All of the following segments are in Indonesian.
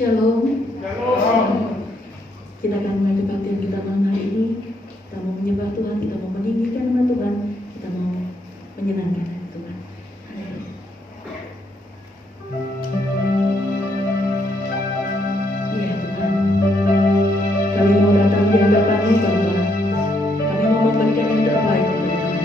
Shalom. Shalom. Kita akan mulai kebaktian kita malam hari ini. Kita mau menyembah Tuhan, kita mau meninggikan nama Tuhan, kita mau menyenangkan Tuhan. Ya Tuhan, kami mau datang di hadapan-Mu Bapa. Kami mau memberikan yang terbaik untuk Tuhan.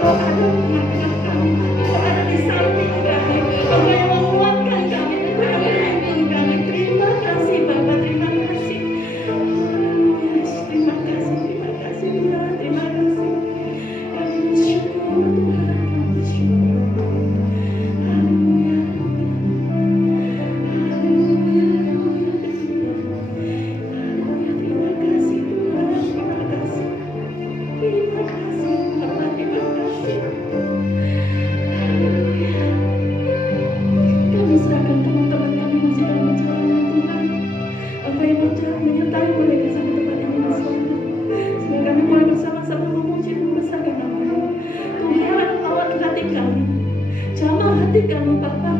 Engkau ada di tengah-tengah kami, Engkau ada di samping kami, Engkau yang menguatkan kami, Engkau yang menuntun kami. Terima kasih Bapa, terima kasih. Yes, terima kasih Tuhan, terima kasih. Kami bersyukur Tuhan, kami bersyukur. Haleluya, haleluya, haleluya. Terima kasih Tuhan, terima kasih. Terima kasih Bapa, terima kasih. Haleluya. Kami serahkan teman-teman kami masih dalam perjalanan Tuhan. Apa yang menyertai mereka sampai tempat yang dimaksudkan. Sehingga kami boleh bersama-sama memuji dan membesarkan nama-Mu. Tuhan, awat hati kami, jamah hati kami Bapa.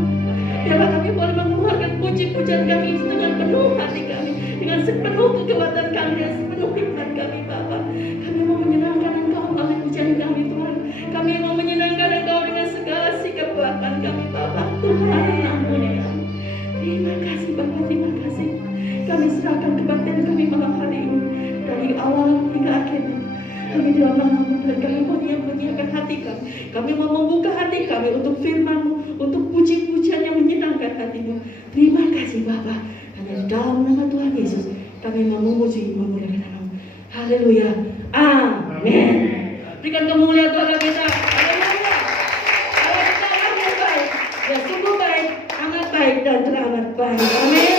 Biarlah kami boleh mengeluarkan puji-pujian kami dengan penuh hati kami, dengan sepenuh kekuatan kami, dan sepenuh hikmat kami Bapa. Kami mau menyenangkan Engkau melalui pujian kami Tuhan. Kami mau menyenangkan Engkau dengan segala sikap kekuatan kami Bapa. Tuhan, ampuni kami. Terima kasih Bapa, terima kasih. Kami serahkan kebaktian kami malam hari ini, dari awal hingga akhirnya. Kami di dalam nama-Mu, dan kami mau menyiapkan hati kami. Kami mau membuka hati kami untuk firman-Mu, untuk puji-pujian yang menyenangkan hati-Mu. Terima kasih Bapa. Hanya di dalam nama Tuhan Yesus kami mau memuji, memuliakan nama-Mu. Haleluya. Amin. Berikan kemuliaan Tuhan kita. Haleluya. Allah kita amat baik. Ya sungguh baik, amat baik dan teramat baik. Amin.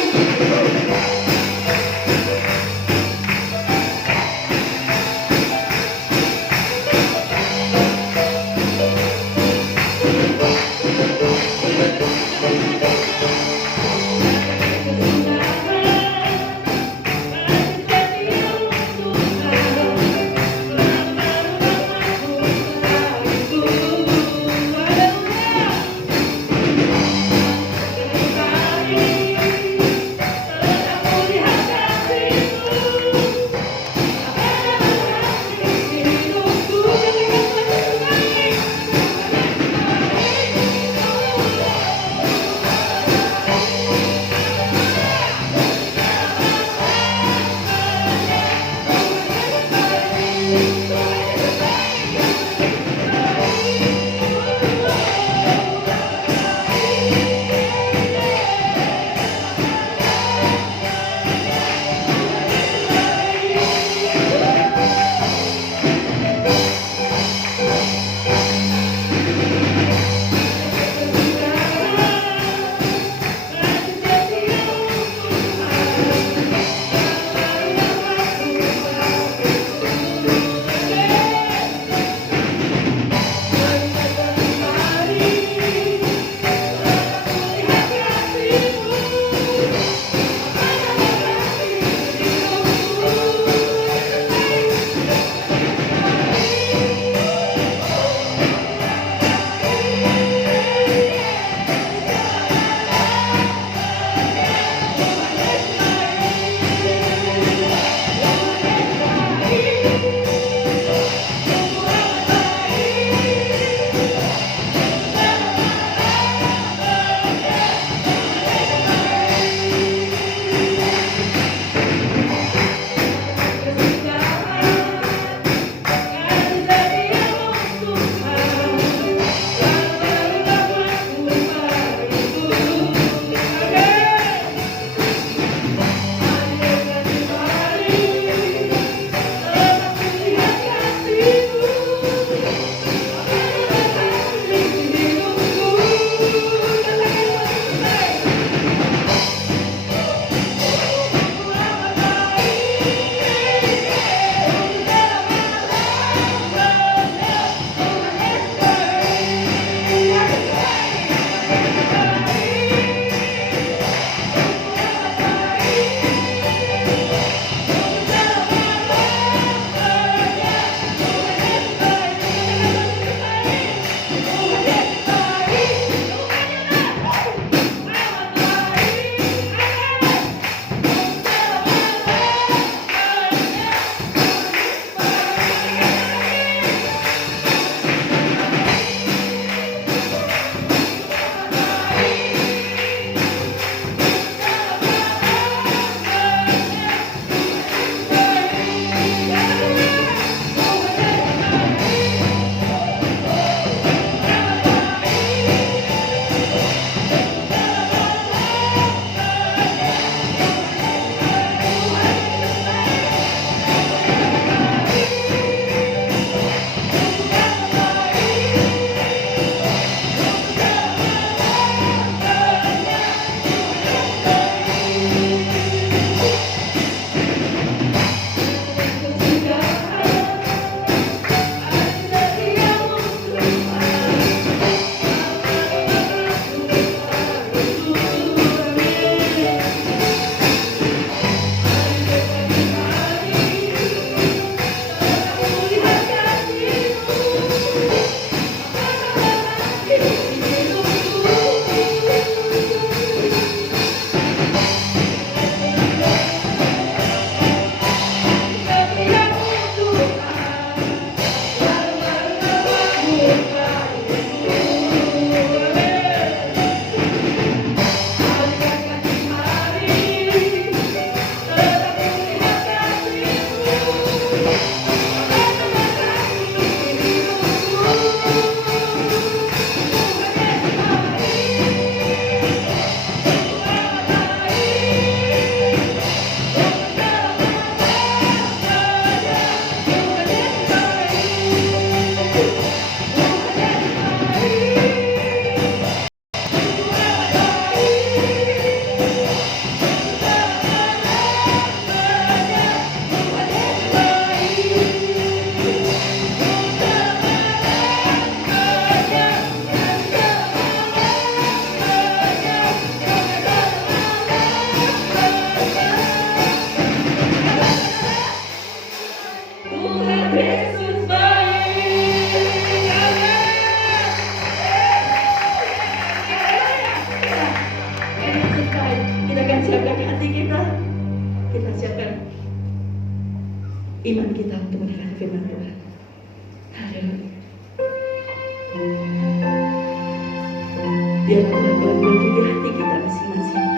Biar Tuhan boleh menyelidiki hati kita masing-masing.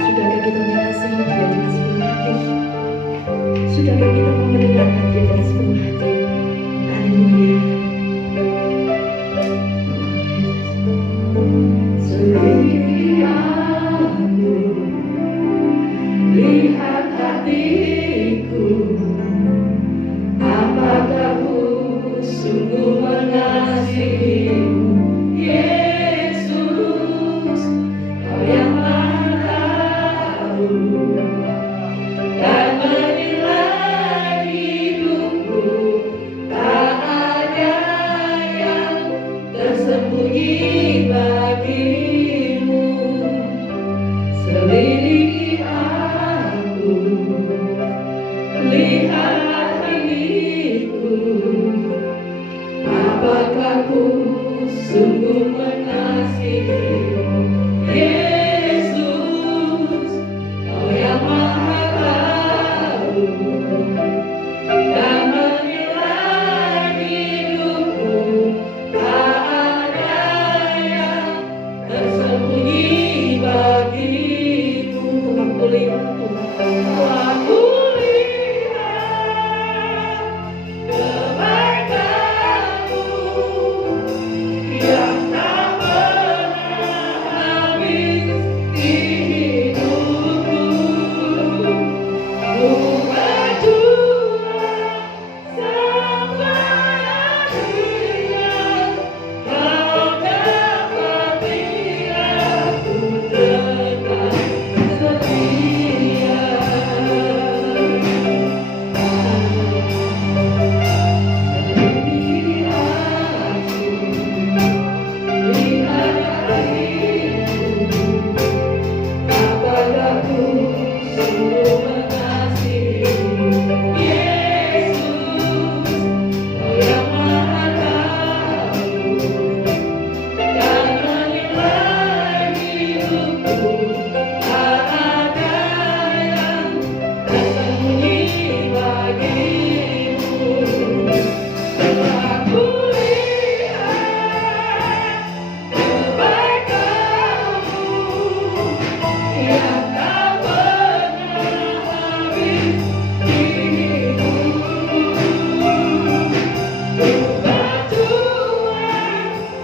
Sudahkah kita mengasihi Dia dengan sepenuh hati? Sudahkah kita mau mendengarkan Dia dengan sepenuh hati? Haleluya. Selidiki aku, lihat hatiku, apakah ku sungguh mengasihimu, Yesus, Kau yang Maha Tahu dan menilai hidupku, tak ada yang tersembunyi bagimu. Selidiki aku, lihat hatiku, apakah ku sungguh mengasihimu, Yesus, Kau yang Maha Tahu dan menilai hidupku, tak ada yang tersembunyi bagimu. Tetap kulihat Tuhan, aku lihat kebaikan-Mu yang tak pernah habis di hidupku. Ku berjuang sampai akhirnya, Kau dapati aku tetap setia. Selidiki aku, lihat hatiku, apakah ku sungguh mengasihimu, Yesus, Kau yang Maha Tahu dan menilai hidupku, tak ada yang tersembunyi bagimu. Aku lihat kebaikan-Mu yang tak pernah habis di hidupku. Ku berjuang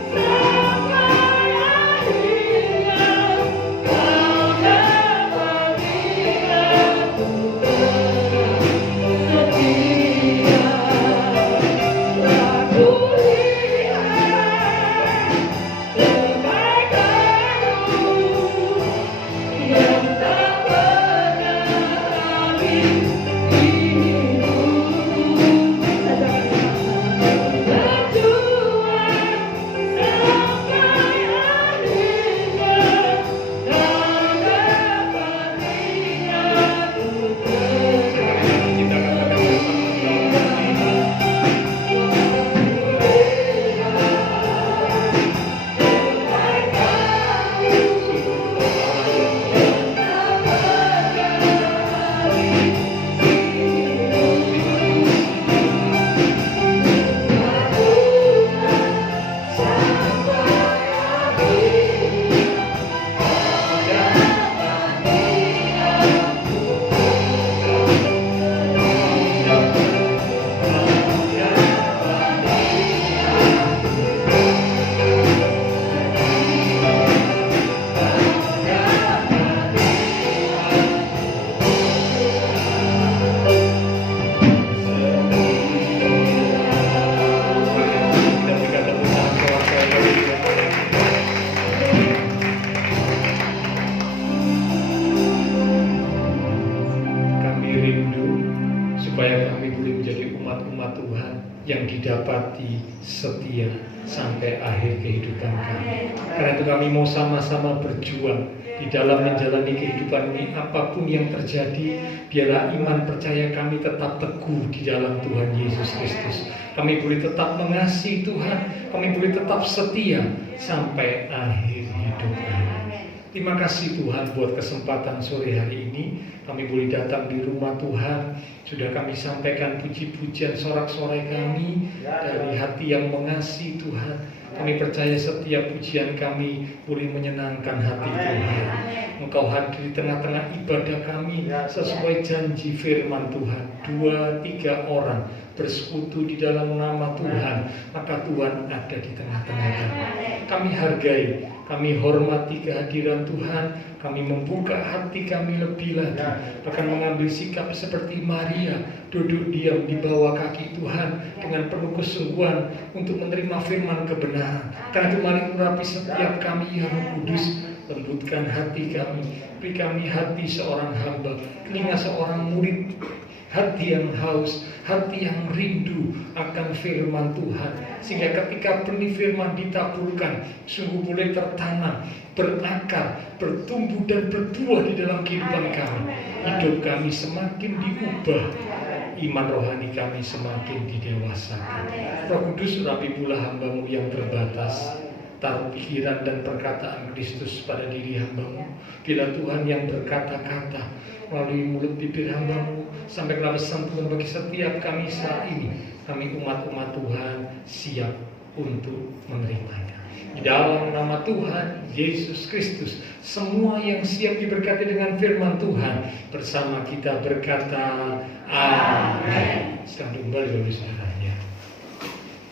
sampai akhirnya, Kau dapati aku tetap setia. Aku lihat kebaikan-Mu yang tak pernah habis di hidupku. Berjuang sampai akhirnya, Kau dapati aku yang didapati setia sampai akhir kehidupan kami. Karena itu kami mau sama-sama berjuang di dalam menjalani kehidupan ini. Apapun yang terjadi, biarlah iman percaya kami tetap teguh di dalam Tuhan Yesus Kristus. Kami boleh tetap mengasihi Tuhan, kami boleh tetap setia sampai akhir hidup kami. Terima kasih Tuhan buat kesempatan sore hari ini. Kami boleh datang di rumah Tuhan. Sudah kami sampaikan puji-pujian sorak-sorai kami dari hati yang mengasihi Tuhan. Kami percaya setiap pujian kami boleh menyenangkan hati Tuhan. Engkau hadir di tengah-tengah ibadah kami sesuai janji firman Tuhan. 2-3 orang bersekutu di dalam nama Tuhan, maka Tuhan ada di tengah-tengah kami. Kami hargai, kami hormati kehadiran Tuhan. Kami membuka hati kami lebih lagi, bahkan mengambil sikap seperti Maria, duduk diam di bawah kaki Tuhan dengan penuh kesungguhan untuk menerima firman kebenaran. Karena itu mari urapi setiap kami, ya Roh Kudus. Lembutkan hati kami, beri kami hati seorang hamba, telinga seorang murid, hati yang haus, hati yang rindu akan firman Tuhan, sehingga ketika benih firman ditaburkan, sungguh boleh tertanam, berakar, bertumbuh dan berbuah di dalam kehidupan kami. Hidup kami semakin diubah, iman rohani kami semakin didewasakan. Roh Kudus, urapi pula hamba-Mu yang terbatas. Taruh pikiran dan perkataan Kristus pada diri hamba-Mu. Bila Tuhan yang berkata-kata melalui mulut bibir hamba-Mu sampai kepada pesan Tuhan bagi setiap kami saat ini. Kami umat-umat Tuhan siap untuk menerimanya. Di dalam nama Tuhan Yesus Kristus, semua yang siap diberkati dengan firman Tuhan bersama kita berkata amin. Sedang kembali Bapak Saudaranya.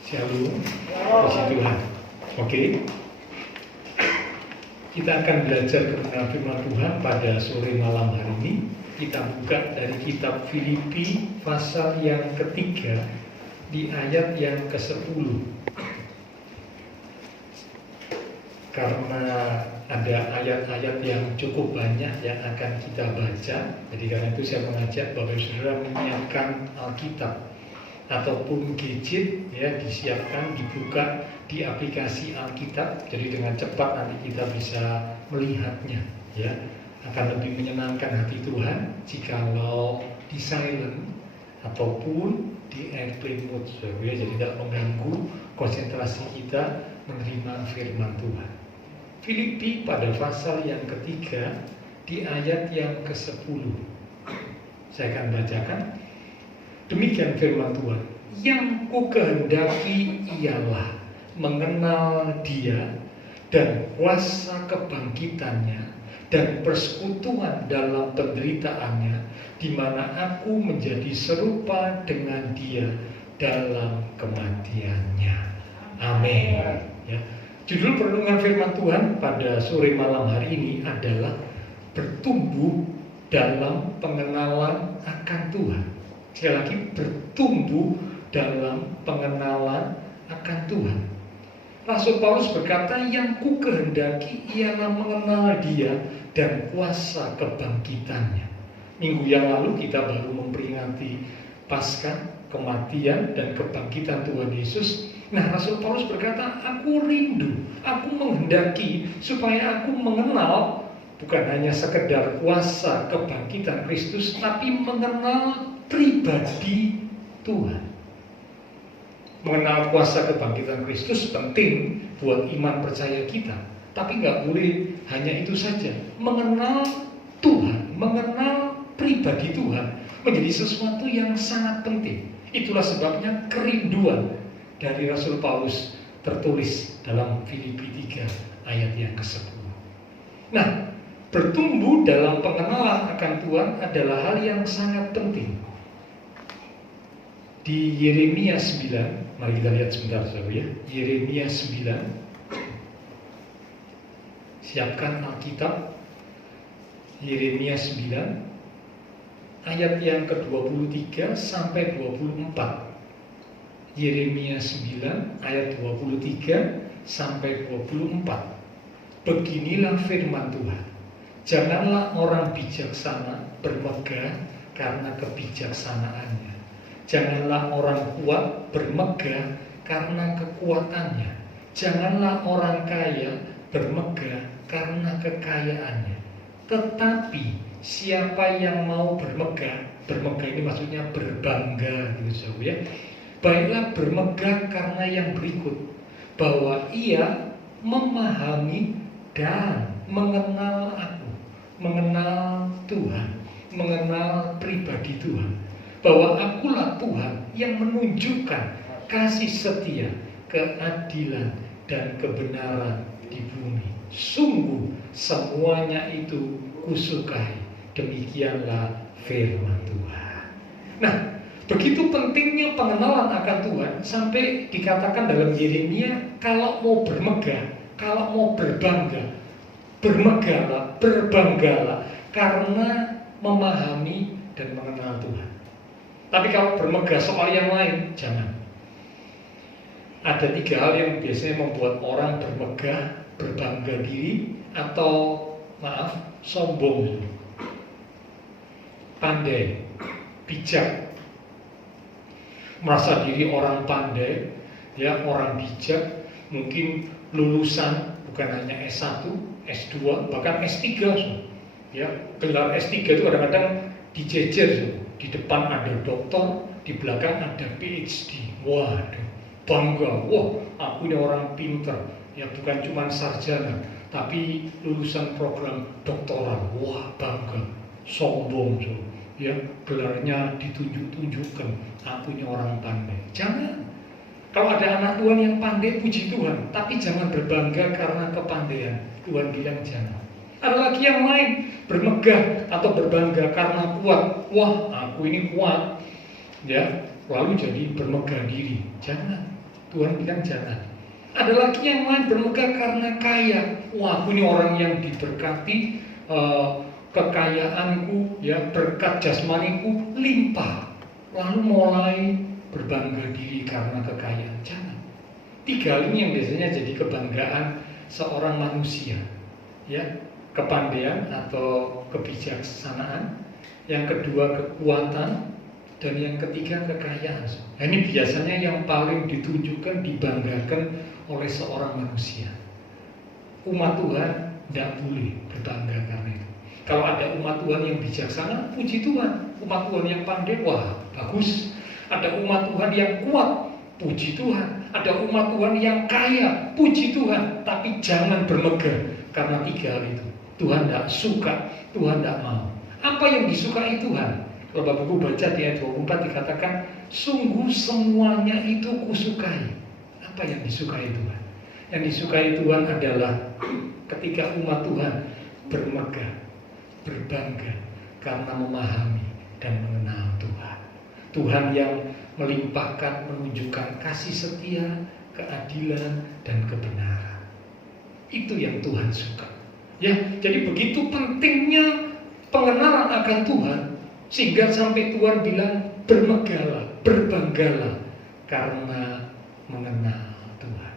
Shalom. Puji Tuhan. Oke, kita akan belajar kebenaran firman Tuhan pada sore malam hari ini. Kita buka dari kitab Filipi pasal yang ketiga di ayat yang ke-10. Karena ada ayat-ayat yang cukup banyak yang akan kita baca, jadi karena itu saya mengajak Bapak Ibu Saudara menyiapkan Alkitab ataupun gadget, ya, disiapkan, dibuka di aplikasi Alkitab, jadi dengan cepat nanti kita bisa melihatnya, ya. Akan lebih menyenangkan hati Tuhan jikalau di silent ataupun di airplane mode, ya, jadi tidak mengganggu konsentrasi kita menerima firman Tuhan. Filipi pada pasal yang ketiga di ayat yang ke-10. Saya akan bacakan. Demikian firman Tuhan, yang kukehendaki ialah mengenal Dia dan kuasa kebangkitannya dan persekutuan dalam penderitaannya, di mana aku menjadi serupa dengan Dia dalam kematiannya. Amin. Ya. Judul perenungan firman Tuhan pada sore malam hari ini adalah bertumbuh dalam pengenalan akan Tuhan. Sekali lagi, bertumbuh dalam pengenalan akan Tuhan. Rasul Paulus berkata, yang kukehendaki ialah mengenal Dia dan kuasa kebangkitannya. Minggu yang lalu kita baru memperingati Paskah, kematian dan kebangkitan Tuhan Yesus. Nah, Rasul Paulus berkata, aku rindu, aku menghendaki supaya aku mengenal bukan hanya sekedar kuasa kebangkitan Kristus, tapi mengenal pribadi Tuhan. Mengenal kuasa kebangkitan Kristus penting buat iman percaya kita, tapi nggak boleh hanya itu saja. Mengenal Tuhan, mengenal pribadi Tuhan menjadi sesuatu yang sangat penting. Itulah sebabnya kerinduan dari Rasul Paulus tertulis dalam Filipi 3 ayat yang ke-10. Nah, bertumbuh dalam pengenalan akan Tuhan adalah hal yang sangat penting. Di Yeremia 9, mari kita lihat sebentar saudara, ya. Yeremia 9. Siapkan Alkitab. Yeremia 9 ayat yang ke-23 sampai 24. Yeremia 9 ayat 23 sampai 24. Beginilah firman Tuhan. Janganlah orang bijaksana bermegah karena kebijaksanaannya. Janganlah orang kuat bermegah karena kekuatannya. Janganlah orang kaya bermegah karena kekayaannya. Tetapi siapa yang mau bermegah ini maksudnya berbangga, gitu ya. Baiklah bermegah karena yang berikut, bahwa ia memahami dan mengenal aku, mengenal Tuhan, mengenal pribadi Tuhan, bahwa akulah Tuhan yang menunjukkan kasih setia, keadilan, dan kebenaran di bumi. Sungguh semuanya itu kusukai. Demikianlah firman Tuhan. Nah, begitu pentingnya pengenalan akan Tuhan sampai dikatakan dalam Yeremia, kalau mau bermegah, kalau mau berbangga, bermegahlah, berbanggalah karena memahami dan mengenal Tuhan. Tapi kalau bermegah soal yang lain, jangan. Ada 3 hal yang biasanya membuat orang bermegah, berbangga diri, atau sombong. Pandai, bijak, merasa diri orang pandai, ya, orang bijak, mungkin lulusan bukan hanya S1, S2, bahkan S3. Ya, gelar S3 itu kadang-kadang dijejer, di depan ada doktor, di belakang ada PhD. Waduh, bangga, wah aku ini orang pinter, ya bukan cuma sarjana, tapi lulusan program doktoral, wah bangga, sombong, ya gelarnya ditunjuk-tunjukkan, aku ini orang pandai. Jangan. Kalau ada anak Tuhan yang pandai, puji Tuhan, tapi jangan berbangga karena kepandaian. Tuhan bilang jangan. Ada lagi yang lain, bermegah atau berbangga karena kuat. Wah, aku ini kuat, ya, lalu jadi bermegah diri. Jangan. Tuhan bilang jangan. Ada lagi yang lain bermegah karena kaya. Wah, aku ini orang yang diberkati, kekayaanku, ya, berkat jasmaniku limpah. Lalu mulai berbangga diri karena kekayaan. Jangan. 3 hal ini yang biasanya jadi kebanggaan seorang manusia, ya, kepandaian atau kebijaksanaan, yang kedua kekuatan, dan yang ketiga kekayaan. Nah, ini biasanya yang paling ditunjukkan, dibanggakan oleh seorang manusia. Umat Tuhan tidak boleh berbangga karena itu. Kalau ada umat Tuhan yang bijaksana, puji Tuhan. Umat Tuhan yang pandai, wah bagus. Ada umat Tuhan yang kuat, puji Tuhan. Ada umat Tuhan yang kaya, puji Tuhan. Tapi jangan bermegah karena 3 hal itu. Tuhan tidak suka, Tuhan tidak mau. Apa yang disukai Tuhan? Kalau Bapak Ibu baca di ayat 24 dikatakan, sungguh semuanya itu kusukai. Apa yang disukai Tuhan? Yang disukai Tuhan adalah ketika umat Tuhan bermegah, berbangga karena memahami dan mengenal Tuhan. Tuhan yang melimpahkan, menunjukkan kasih setia, keadilan, dan kebenaran. Itu yang Tuhan suka. Ya, jadi begitu pentingnya pengenalan akan Tuhan, sehingga sampai Tuhan bilang bermegahlah, berbanggalah karena mengenal Tuhan.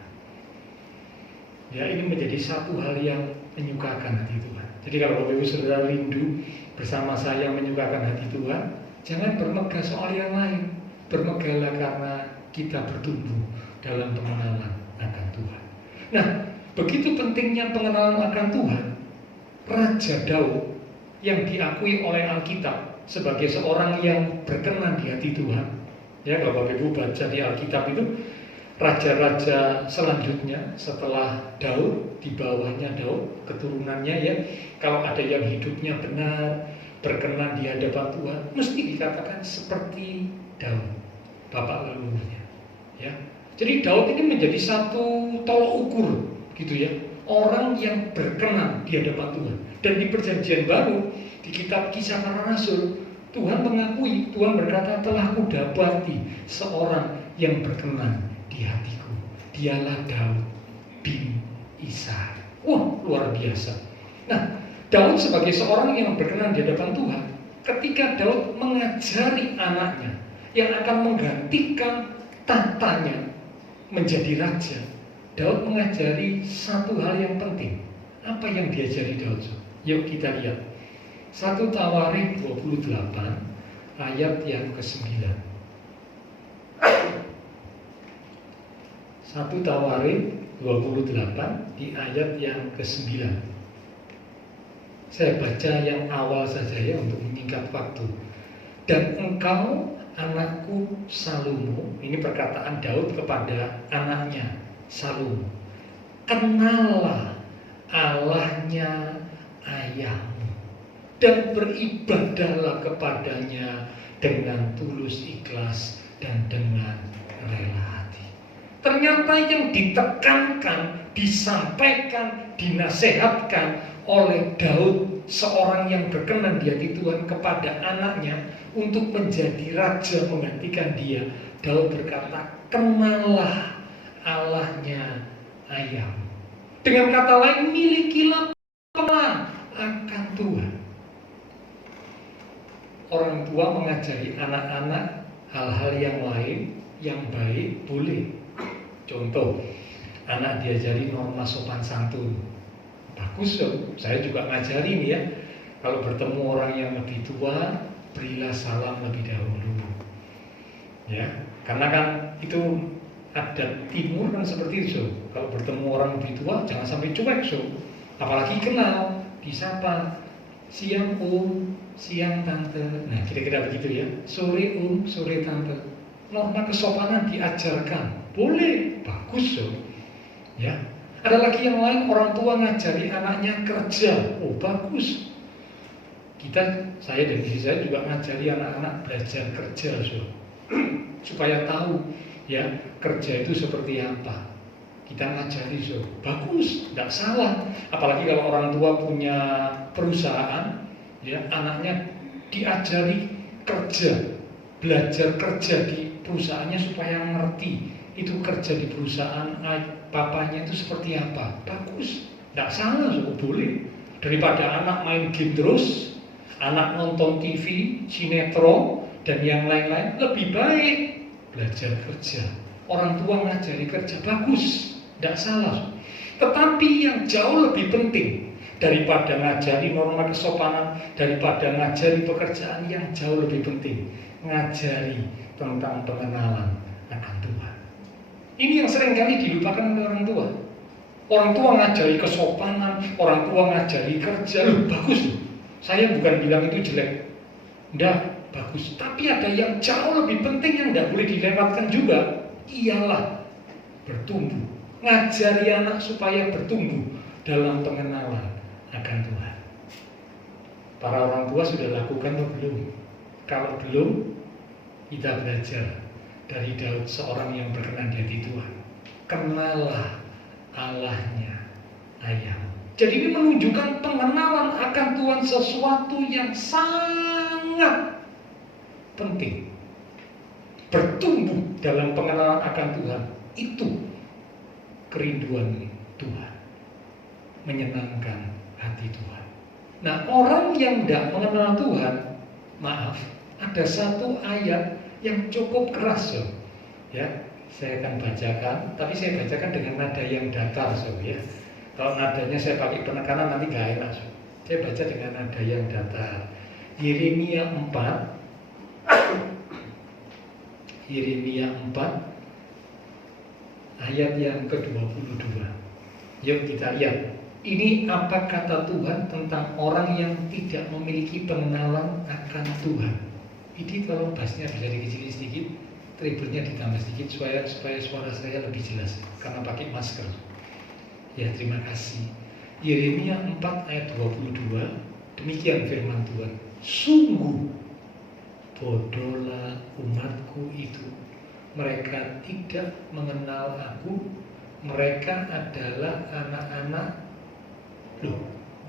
Ya, ini menjadi satu hal yang menyukakan hati Tuhan. Jadi kalau Bapak Ibu Saudara rindu bersama saya menyukakan hati Tuhan, jangan bermegah soal yang lain. Bermegahlah karena kita bertumbuh dalam pengenalan akan Tuhan. Nah, begitu pentingnya pengenalan akan Tuhan, Raja Daud yang diakui oleh Alkitab sebagai seorang yang berkenan di hati Tuhan. Ya, kalau Bapak Ibu baca di Alkitab itu, raja-raja selanjutnya setelah Daud, di bawahnya Daud, keturunannya, ya, kalau ada yang hidupnya benar, berkenan di hadapan Tuhan, mesti dikatakan seperti Daud, bapak leluhurnya. Ya, jadi Daud ini menjadi satu tolok ukur, gitu ya, orang yang berkenan di hadapan Tuhan. Dan di Perjanjian Baru, di kitab Kisah Para Rasul, Tuhan mengakui, Tuhan berkata, telah kudapati seorang yang berkenan di hatiku. Dialah Daud bin Isai. Wah, luar biasa. Nah, Daud sebagai seorang yang berkenan di hadapan Tuhan, ketika Daud mengajari anaknya yang akan menggantikan tahtanya menjadi raja, Daud mengajari satu hal yang penting. Apa yang diajari Daud? Yuk kita lihat 1 Tawarik 28 ayat yang ke-9. 1 Tawarik 28 di ayat yang ke-9. Saya baca yang awal saja ya untuk menyingkat waktu. Dan engkau anakku Salomo, ini perkataan Daud kepada anaknya Salomo, kenallah Allahnya ayahmu, dan beribadahlah kepadanya dengan tulus ikhlas dan dengan rela hati. Ternyata yang ditekankan, disampaikan, dinasehatkan oleh Daud, seorang yang berkenan di hati Tuhan, kepada anaknya untuk menjadi raja menggantikan dia. Daud berkata, kenallah Allahnya ayahmu. Dengan kata lain, milikilah pengenalan akan Tuhan. Orang tua mengajari anak-anak hal-hal yang lain yang baik boleh. Contoh, anak diajari norma sopan santun. Bagus dong, saya juga ngajari nih ya. Kalau bertemu orang yang lebih tua, berilah salam lebih dahulu. Ya, karena kan itu adat timur kan seperti itu. Kalau bertemu orang lebih tua, jangan sampai cuek, apalagi kenal, disapa, siang om, siang tante. Nah, kira-kira begitu ya. Sore om, sore tante. Norma kesopanan diajarkan, boleh, bagus ya. Ada lagi yang lain, orang tua ngajari anaknya kerja, oh bagus. Saya dan istri saya juga ngajari anak-anak belajar kerja, supaya tahu ya kerja itu seperti apa. Kita ngajari, bagus, tidak salah. Apalagi kalau orang tua punya perusahaan, ya anaknya diajari kerja, belajar kerja di perusahaannya supaya ngerti itu kerja di perusahaan papanya itu seperti apa. Bagus, tidak salah, boleh. Daripada anak main game terus, anak nonton TV, sinetron, dan yang lain-lain, lebih baik belajar kerja. Orang tua ngajari kerja, bagus, tidak salah. Tetapi yang jauh lebih penting daripada ngajari norma kesopanan, daripada ngajari pekerjaan, yang jauh lebih penting, ngajari tentang pengenalan akan Tuhan. Ini yang seringkali dilupakan oleh orang tua. Orang tua ngajari kesopanan, orang tua ngajari kerja, bagus. Saya bukan bilang itu jelek, tidak, bagus. Tapi ada yang jauh lebih penting yang tidak boleh dilewatkan juga, ialah bertumbuh. Ngajari anak supaya bertumbuh dalam pengenalan akan Tuhan. Para orang tua sudah lakukan atau belum? Kalau belum, kita belajar dari Daud, seorang yang berkenan di hati Tuhan. Kenallah Allahnya ayahmu. Jadi ini menunjukkan pengenalan akan Tuhan sesuatu yang sangat penting. Bertumbuh dalam pengenalan akan Tuhan, itu kerinduan Tuhan, menyenangkan hati Tuhan. Nah, orang yang tidak mengenal Tuhan, maaf, ada satu ayat yang cukup keras, ya. Saya akan bacakan, tapi saya bacakan dengan nada yang datar, ya. Kalau nadanya saya pakai penekanan nanti gak enak. Saya baca dengan nada yang datar. Yeremia 4 Yeremia 4 ayat yang ke-22. Yuk kita lihat. Ini apa kata Tuhan tentang orang yang tidak memiliki pengenalan akan Tuhan. Ini kalau bassnya bisa dikecilin sedikit, treble-nya ditambah sedikit supaya suara saya lebih jelas karena pakai masker. Ya, terima kasih. Yeremia 4 ayat 22, demikian firman Tuhan. Sungguh bodohlah umatku itu. Mereka tidak mengenal aku. Mereka adalah anak-anak. Loh,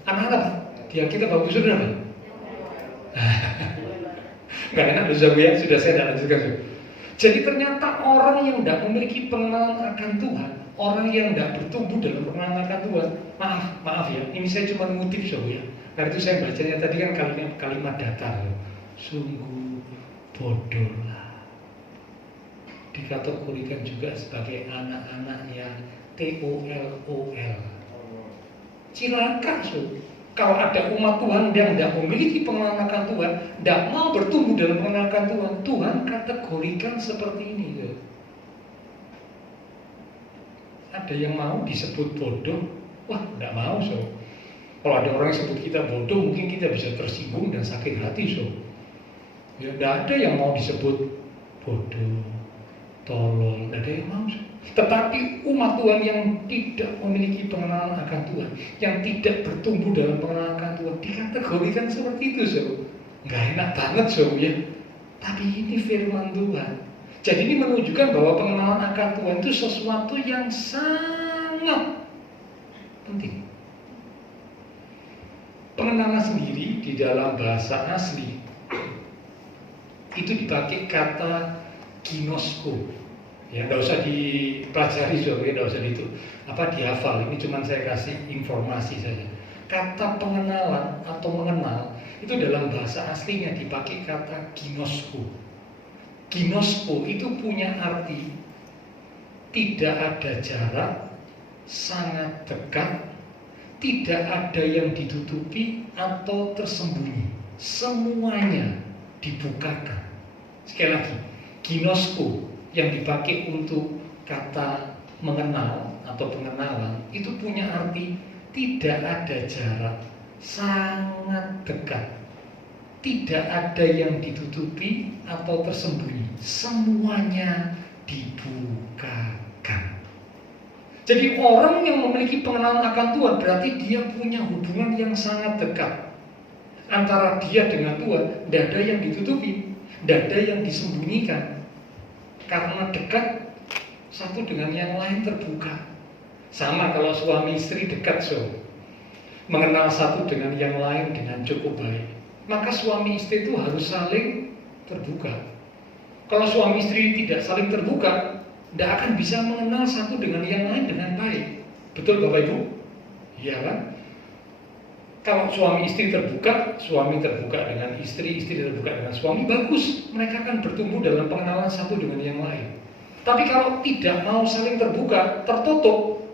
anak-anak dia kita bagus sudah kan? Gak enak loh ya, sudah saya tidak lanjutkan. Jadi ternyata orang yang tidak memiliki pengenalan akan Tuhan, orang yang tidak bertumbuh dalam pengenalan akan Tuhan, maaf ya, ini saya cuma mengutip ya. Karena itu saya bacanya tadi kan kalimat datar. Sungguh bodohlah. Dikategorikan juga sebagai anak-anak yang TOLOL. Cilaka, kalau ada umat Tuhan yang tidak memiliki pengenalan akan Tuhan, tidak mau bertumbuh dalam pengenalan akan Tuhan, Tuhan kategorikan seperti ini. Ada yang mau disebut bodoh, wah tidak mau. Kalau ada orang yang sebut kita bodoh, mungkin kita bisa tersinggung dan sakit hati. Ya tidak ada yang mau disebut bodoh. tolol, tidak ada yang mau. Tetapi umat Tuhan yang tidak memiliki pengenalan akan Tuhan, yang tidak bertumbuh dalam pengenalan akan Tuhan, dikategorikan seperti itu, saudara. Nggak enak banget, saudara ya. Tapi ini firman Tuhan. Jadi ini menunjukkan bahwa pengenalan akan Tuhan itu sesuatu yang sangat penting. Pengenalan sendiri di dalam bahasa asli itu dipakai kata ginosko. Ya, nggak usah dipelajari, nggak usah dihafal. Ini cuma saya kasih informasi saja. Kata pengenalan atau mengenal itu dalam bahasa aslinya dipakai kata ginosko. Ginosko itu punya arti tidak ada jarak, sangat dekat, tidak ada yang ditutupi atau tersembunyi, semuanya dibukakan. Sekali lagi, ginosko yang dipakai untuk kata mengenal atau pengenalan itu punya arti tidak ada jarak, sangat dekat, tidak ada yang ditutupi atau tersembunyi, semuanya dibukakan. Jadi orang yang memiliki pengenalan akan Tuhan berarti dia punya hubungan yang sangat dekat antara dia dengan Tuhan. Tidak ada yang ditutupi, tidak ada yang disembunyikan. Karena dekat satu dengan yang lain terbuka. Sama kalau suami istri dekat, mengenal satu dengan yang lain dengan cukup baik, maka suami istri itu harus saling terbuka. Kalau suami istri tidak saling terbuka, tidak akan bisa mengenal satu dengan yang lain dengan baik. Betul Bapak Ibu? Iya kan? Kalau suami istri terbuka, suami terbuka dengan istri, istri terbuka dengan suami, bagus. Mereka akan bertumbuh dalam pengenalan satu dengan yang lain. Tapi kalau tidak mau saling terbuka, tertutup,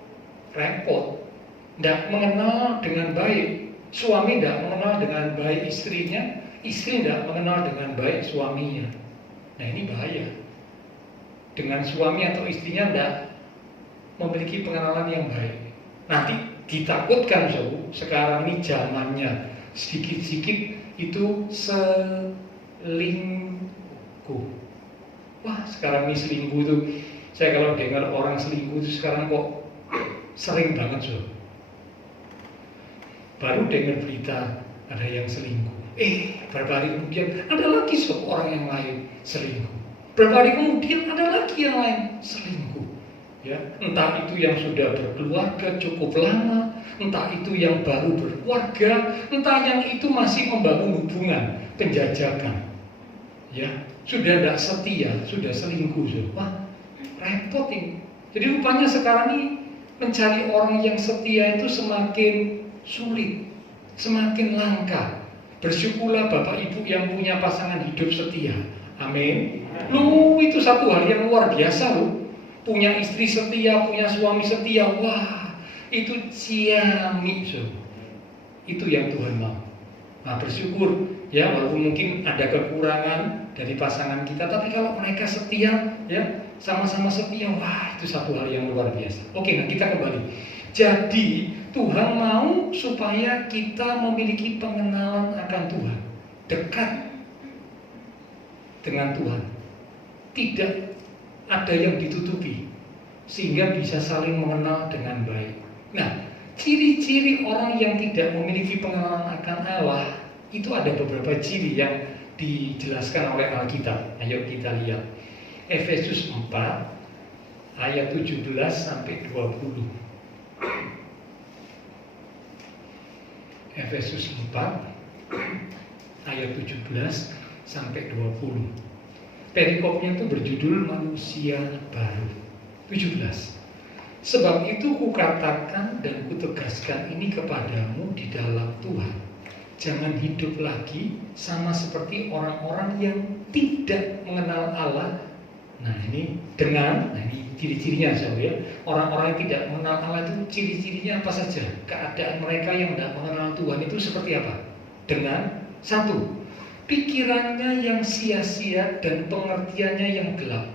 repot. Tidak mengenal dengan baik. Suami tidak mengenal dengan baik istrinya, istri tidak mengenal dengan baik suaminya. Nah ini bahaya. Dengan suami atau istrinya tidak memiliki pengenalan yang baik. Nanti ditakutkan sekarang ini zamannya sedikit-sedikit itu selingkuh. Wah sekarang ini selingkuh itu, saya kalau dengar orang selingkuh itu sekarang kok sering banget baru dengar berita ada yang selingkuh. Beberapa hari kemudian ada lagi orang yang lain selingkuh. Beberapa hari kemudian ada lagi yang lain selingkuh. Ya, entah itu yang sudah berkeluarga cukup lama, entah itu yang baru berkeluarga, entah yang itu masih membangun hubungan penjajakan. Ya, sudah tidak setia, sudah selingkuh. Wah, repot ini. Jadi rupanya sekarang ini mencari orang yang setia itu semakin sulit, semakin langka. Bersyukurlah Bapak Ibu yang punya pasangan hidup setia. Amin. Itu satu hal yang luar biasa Punya istri setia, punya suami setia. Wah, itu ciamik Itu yang Tuhan mau. Nah bersyukur ya, walaupun mungkin ada kekurangan dari pasangan kita, tapi kalau mereka setia ya, sama-sama setia, wah itu satu hal yang luar biasa. Oke, nah kita kembali. Jadi Tuhan mau supaya kita memiliki pengenalan akan Tuhan, dekat dengan Tuhan, tidak ada yang ditutupi, sehingga bisa saling mengenal dengan baik. Nah, ciri-ciri orang yang tidak memiliki pengenalan akan Allah itu ada beberapa ciri yang dijelaskan oleh Alkitab. Ayo kita lihat Efesus 4 ayat 17 sampai 20. Efesus 4 ayat 17 sampai 20. Perikopnya itu berjudul manusia baru. 17. Sebab itu kukatakan dan kutegaskan ini kepadamu di dalam Tuhan. Jangan hidup lagi sama seperti orang-orang yang tidak mengenal Allah. Nah ini ciri-cirinya ya. Orang-orang yang tidak mengenal Allah itu ciri-cirinya apa saja? Keadaan mereka yang tidak mengenal Tuhan itu seperti apa? Dengan satu, pikirannya yang sia-sia dan pengertiannya yang gelap.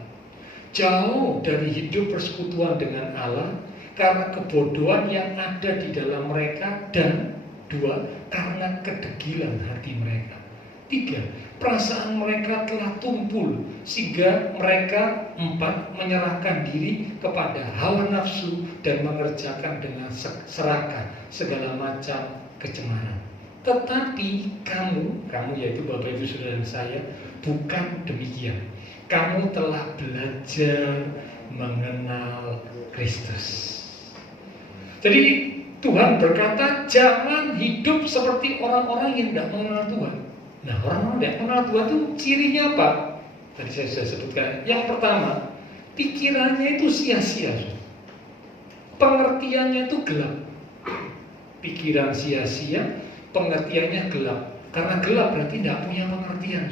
Jauh dari hidup persekutuan dengan Allah karena kebodohan yang ada di dalam mereka, dan dua, karena kedegilan hati mereka. 3, perasaan mereka telah tumpul sehingga mereka 4, menyerahkan diri kepada hawa nafsu dan mengerjakan dengan serakah segala macam kecemaran. Tetapi kamu yaitu Bapak Ibu Saudara dan saya, bukan demikian. Kamu telah belajar mengenal Kristus. Jadi Tuhan berkata, jangan hidup seperti orang-orang yang tidak mengenal Tuhan. Nah, orang-orang yang tidak mengenal Tuhan itu cirinya apa? Tadi saya sudah sebutkan. Yang pertama, pikirannya itu sia-sia. Pengertiannya itu gelap. Pikiran sia-sia, pengertiannya gelap. Karena gelap berarti tidak punya pengertian.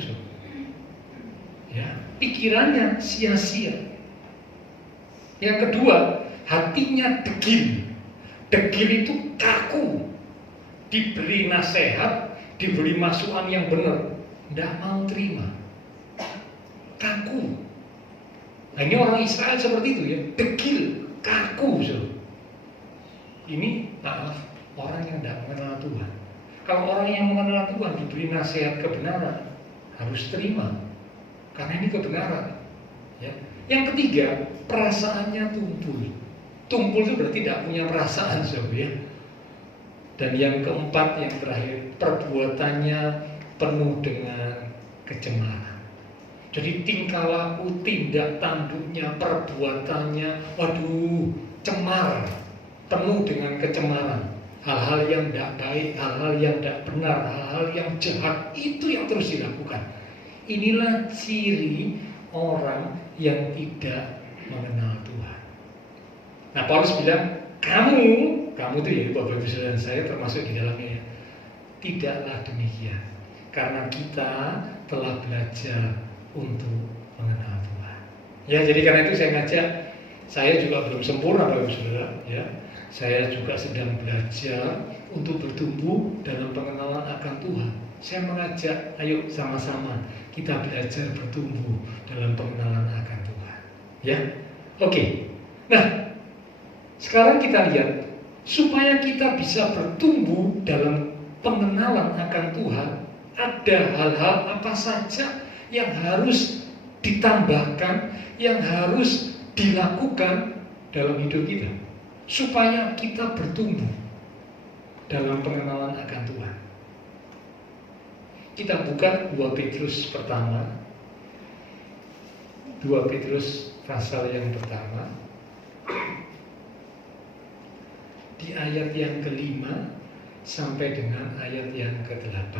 Ya, pikirannya sia-sia. Yang kedua, hatinya degil. Degil itu kaku. Diberi nasihat, diberi masukan yang benar, tidak mau terima. Kaku. Nah, ini orang Israel seperti itu ya, degil, kaku. Ini maaf, orang yang tidak mengenal Tuhan. Kalau orang yang mengenal Tuhan diberi nasihat kebenaran, harus terima, karena ini kebenaran. Ya. Yang ketiga, perasaannya tumpul. Tumpul itu berarti tidak punya perasaan, ya. Dan yang keempat, yang terakhir, perbuatannya penuh dengan kecemaran. Jadi tingkah laku, tindak tanduknya, perbuatannya, waduh, cemar, penuh dengan kecemaran. Hal-hal yang tidak baik, hal-hal yang tidak benar, hal-hal yang jahat, itu yang terus dilakukan. Inilah ciri orang yang tidak mengenal Tuhan. Nah, Paulus bilang, kamu itu ya Bapak Ibu Saudara dan saya termasuk di dalamnya ya. Tidaklah demikian, karena kita telah belajar untuk mengenal Tuhan. Ya, jadi karena itu saya ngajak, saya juga belum sempurna Bapak Ibu Saudara ya. Saya juga sedang belajar untuk bertumbuh dalam pengenalan akan Tuhan. Saya mengajak, ayo sama-sama kita belajar bertumbuh dalam pengenalan akan Tuhan. Ya, oke. Nah, sekarang kita lihat, supaya kita bisa bertumbuh dalam pengenalan akan Tuhan, ada hal-hal apa saja yang harus ditambahkan, yang harus dilakukan dalam hidup kita, supaya kita bertumbuh dalam pengenalan akan Tuhan. Kita buka 2 Petrus pertama, 2 Petrus pasal yang pertama, di ayat yang ke-5 sampai dengan ayat yang ke-8.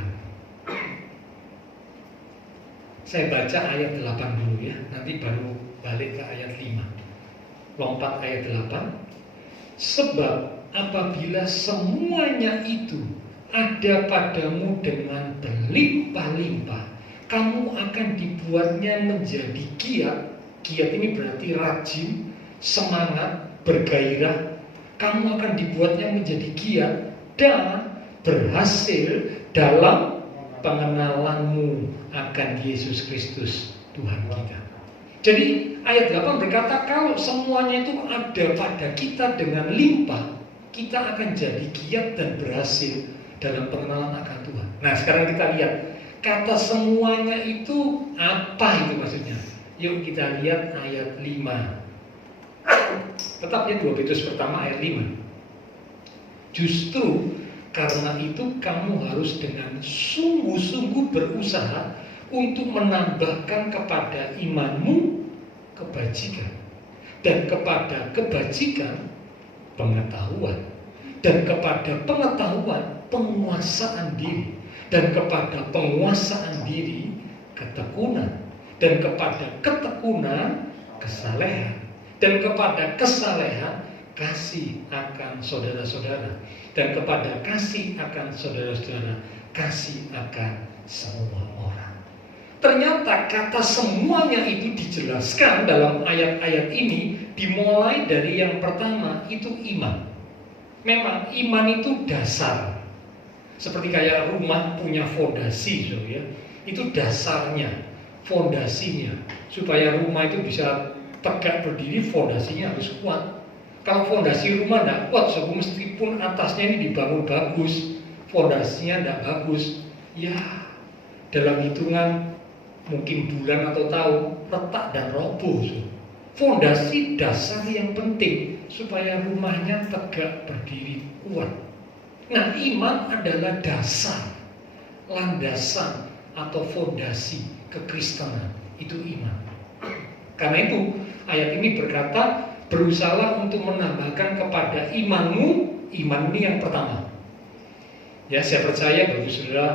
Saya baca ayat 8 dulu ya, nanti baru balik ke ayat 5. Lompat ayat 8. Sebab apabila semuanya itu ada padamu dengan berlimpah-limpah, kamu akan dibuatnya menjadi giat. Giat ini berarti rajin, semangat, bergairah. Kamu akan dibuatnya menjadi giat dan berhasil dalam pengenalanmu akan Yesus Kristus Tuhan kita. Jadi ayat 8 berkata, kalau semuanya itu ada pada kita dengan limpah, kita akan jadi giat dan berhasil dalam pengenalan akan Tuhan. Nah, sekarang kita lihat kata semuanya itu apa itu maksudnya. Yuk kita lihat ayat 5. Tetapnya 2 Petrus pertama ayat 5. Justru karena itu kamu harus dengan sungguh-sungguh berusaha untuk menambahkan kepada imanmu kebajikan, dan kepada kebajikan pengetahuan, dan kepada pengetahuan penguasaan diri, dan kepada penguasaan diri ketekunan, dan kepada ketekunan kesalehan, dan kepada kesalehan kasih akan saudara-saudara, dan kepada kasih akan saudara-saudara kasih akan semua orang. Ternyata kata semuanya itu dijelaskan dalam ayat-ayat ini, dimulai dari yang pertama itu iman. Memang iman itu dasar, seperti kayak rumah punya fondasi, so, ya. Itu dasarnya, fondasinya. Supaya rumah itu bisa tegak berdiri, fondasinya harus kuat. Kalau fondasi rumah tidak kuat, so, meskipun atasnya ini dibangun bagus, fondasinya tidak bagus, ya dalam hitungan mungkin bulan atau tahun retak dan roboh. Fondasi dasar yang penting supaya rumahnya tegak berdiri kuat. Nah, iman adalah dasar, landasan atau fondasi kekristenan. Itu iman. Karena itu ayat ini berkata, berusahalah untuk menambahkan kepada imanmu, iman ini yang pertama. Ya, saya percaya Bapak Saudara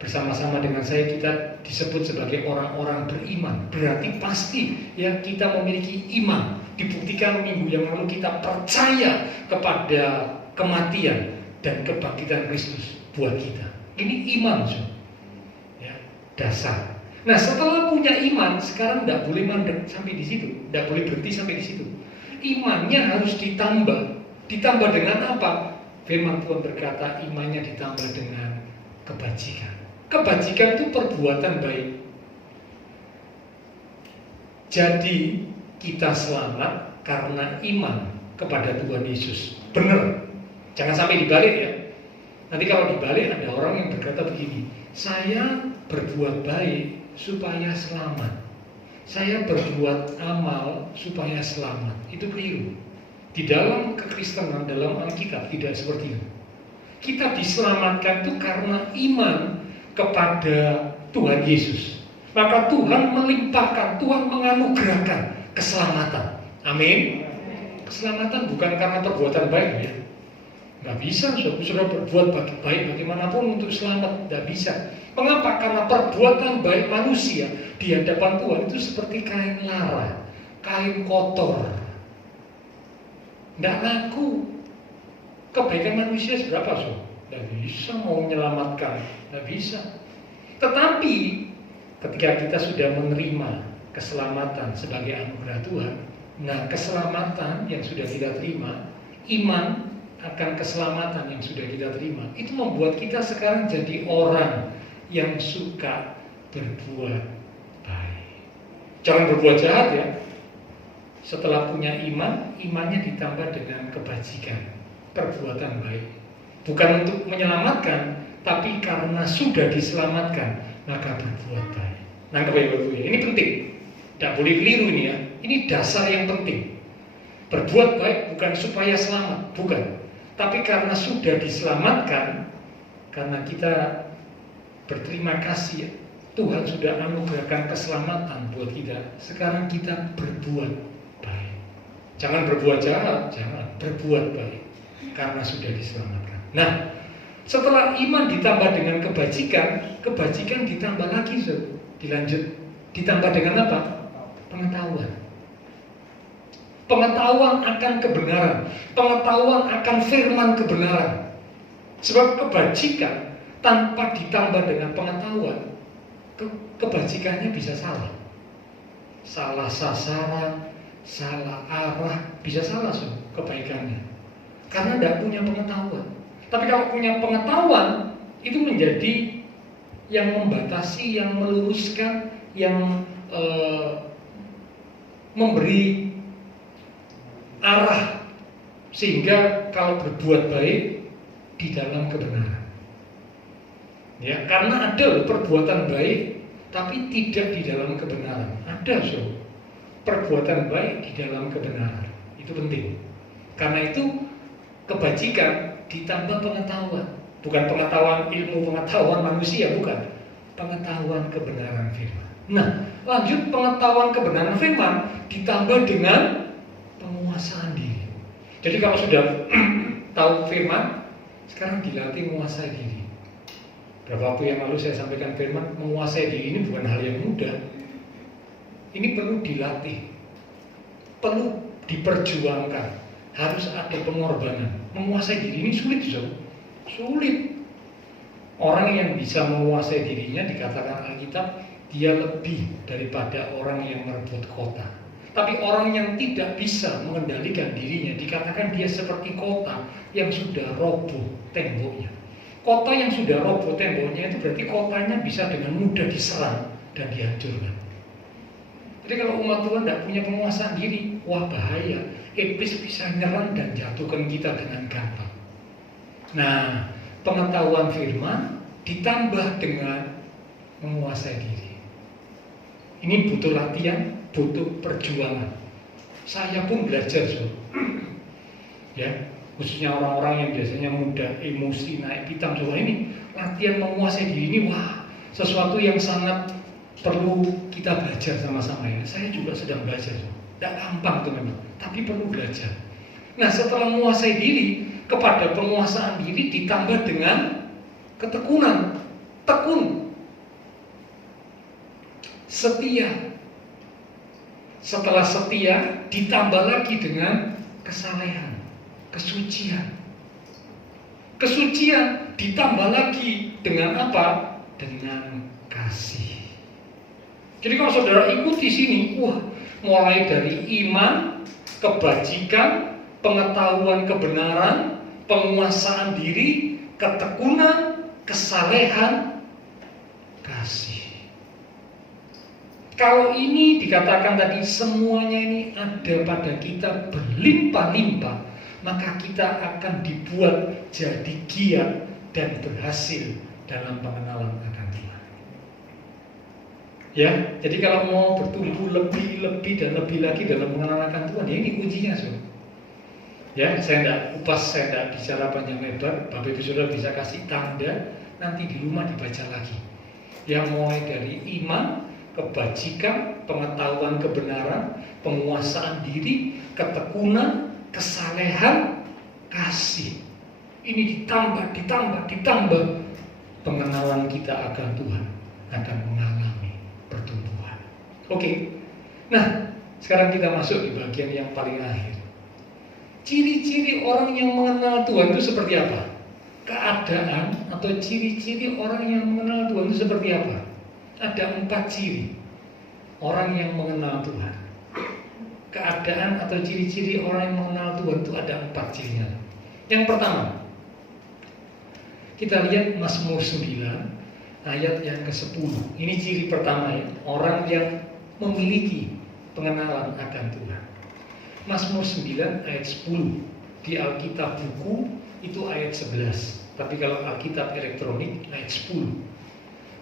bersama-sama dengan saya kita disebut sebagai orang-orang beriman. Berarti pasti ya kita memiliki iman. Dibuktikan minggu yang lalu kita percaya kepada kematian dan kebangkitan Kristus buat kita. Ini iman, ya, dasar. Nah, setelah punya iman, sekarang tidak boleh mandek sampai di situ, tidak boleh berhenti sampai di situ. Imannya harus ditambah. Ditambah dengan apa? Firman Tuhan berkata, imannya ditambah dengan kebajikan. Kebajikan itu perbuatan baik. Jadi kita selamat karena iman kepada Tuhan Yesus. Benar. Jangan sampai dibalik ya. Nanti kalau dibalik ada orang yang berkata begini, saya berbuat baik supaya selamat. Saya berbuat amal supaya selamat. Itu keliru. Di dalam kekristenan, dalam Alkitab tidak seperti itu. Kita diselamatkan itu karena iman kepada Tuhan Yesus. Maka Tuhan melimpahkan, Tuhan menganugerahkan keselamatan. Amin. Keselamatan bukan karena perbuatan baik ya. Nggak bisa, saudara berbuat baik bagaimanapun untuk selamat, nggak bisa. Mengapa? Karena perbuatan baik manusia di hadapan Tuhan itu seperti kain lara, kain kotor. Nggak laku. Kebaikan manusia seberapa, nggak bisa mau menyelamatkan, nggak bisa. Tetapi ketika kita sudah menerima keselamatan sebagai anugerah Tuhan, nah keselamatan yang sudah kita terima, iman akan keselamatan yang sudah kita terima, itu membuat kita sekarang jadi orang yang suka berbuat baik. Jangan berbuat jahat ya. Setelah punya iman, imannya ditambah dengan kebajikan, perbuatan baik. Bukan untuk menyelamatkan, tapi karena sudah diselamatkan, maka berbuat baik. Nah, Bapak-Ibu, ini penting. Tidak boleh keliru ini ya. Ini dasar yang penting. Berbuat baik bukan supaya selamat, bukan. Tapi karena sudah diselamatkan, karena kita berterima kasih, Tuhan sudah anugerahkan keselamatan buat kita. Sekarang kita berbuat baik. Jangan berbuat jahat, jangan. Berbuat baik, karena sudah diselamatkan. Nah, setelah iman ditambah dengan kebajikan, kebajikan ditambah lagi, dilanjut. Ditambah dengan apa? Pengetahuan. Pengetahuan akan kebenaran, pengetahuan akan firman kebenaran. Sebab kebajikan tanpa ditambah dengan pengetahuan, kebajikannya bisa salah. Salah sasaran, salah arah, bisa salah kebaikannya. Karena tidak punya pengetahuan. Tapi kalau punya pengetahuan, itu menjadi yang membatasi, yang meluruskan, yang memberi arah, sehingga kalau berbuat baik di dalam kebenaran. Ya, karena ada perbuatan baik tapi tidak di dalam kebenaran. Ada perbuatan baik di dalam kebenaran. Itu penting. Karena itu kebajikan ditambah pengetahuan. Bukan pengetahuan ilmu, pengetahuan manusia, bukan. Pengetahuan kebenaran firman. Nah, lanjut pengetahuan kebenaran firman ditambah dengan penguasaan diri. Jadi kalau sudah tahu firman, sekarang dilatih menguasai diri. Berapa waktu yang lalu saya sampaikan firman, menguasai diri ini bukan hal yang mudah. Ini perlu dilatih, perlu diperjuangkan, harus ada pengorbanan. Menguasai diri ini sulit, sulit. Orang yang bisa menguasai dirinya dikatakan Alkitab, dia lebih daripada orang yang merebut kota. Tapi orang yang tidak bisa mengendalikan dirinya dikatakan dia seperti kota yang sudah roboh temboknya. Kota yang sudah roboh temboknya itu berarti kotanya bisa dengan mudah diserang dan dihancurkan. Jadi kalau umat Tuhan tidak punya penguasaan diri, wah bahaya. Iblis bisa nyerang dan jatuhkan kita dengan gampang. Nah, pengetahuan firman ditambah dengan menguasai diri. Ini butuh latihan, butuh perjuangan. Saya pun belajar, ya, khususnya orang-orang yang biasanya mudah emosi, naik pitam, ini latihan menguasai diri ini, wah, sesuatu yang sangat perlu kita belajar sama-sama ya. Saya juga sedang belajar, tidak gampang tuh memang, tapi perlu belajar. Nah, setelah menguasai diri, kepada penguasaan diri ditambah dengan ketekunan, tekun, setia. Setelah setia ditambah lagi dengan kesalehan, kesucian. Kesucian ditambah lagi dengan apa? Dengan kasih. Jadi kalau saudara ikuti sini, wah, mulai dari iman, kebajikan, pengetahuan kebenaran, penguasaan diri, ketekunan, kesalehan, kasih. Kalau ini dikatakan tadi semuanya ini ada pada kita berlimpah-limpah, maka kita akan dibuat jadi giat dan berhasil dalam pengenalan akan Tuhan. Ya, jadi kalau mau bertumbuh lebih dan lebih lagi dalam pengenalan akan Tuhan, ya ini kuncinya, Saudara. Ya, saya tidak bicara panjang lebar. Bapak Ibu Saudara bisa kasih tanda nanti di rumah dibaca lagi. Yang mulai dari iman, kebajikan, pengetahuan kebenaran, penguasaan diri, ketekunan, kesalehan, kasih. Ini ditambah, pengenalan kita akan Tuhan akan mengalami pertumbuhan. Oke. Nah, sekarang kita masuk di bagian yang paling akhir. Ciri-ciri orang yang mengenal Tuhan itu seperti apa? Keadaan atau ciri-ciri orang yang mengenal Tuhan itu seperti apa? Ada 4 ciri orang yang mengenal Tuhan. Keadaan atau ciri-ciri orang yang mengenal Tuhan itu ada 4 cirinya. Yang pertama, kita lihat Mazmur 9 ayat yang ke-10. Ini ciri pertama ya, orang yang memiliki pengenalan akan Tuhan. Mazmur 9 ayat 10. Di Alkitab buku itu ayat 11. Tapi kalau Alkitab elektronik ayat 10.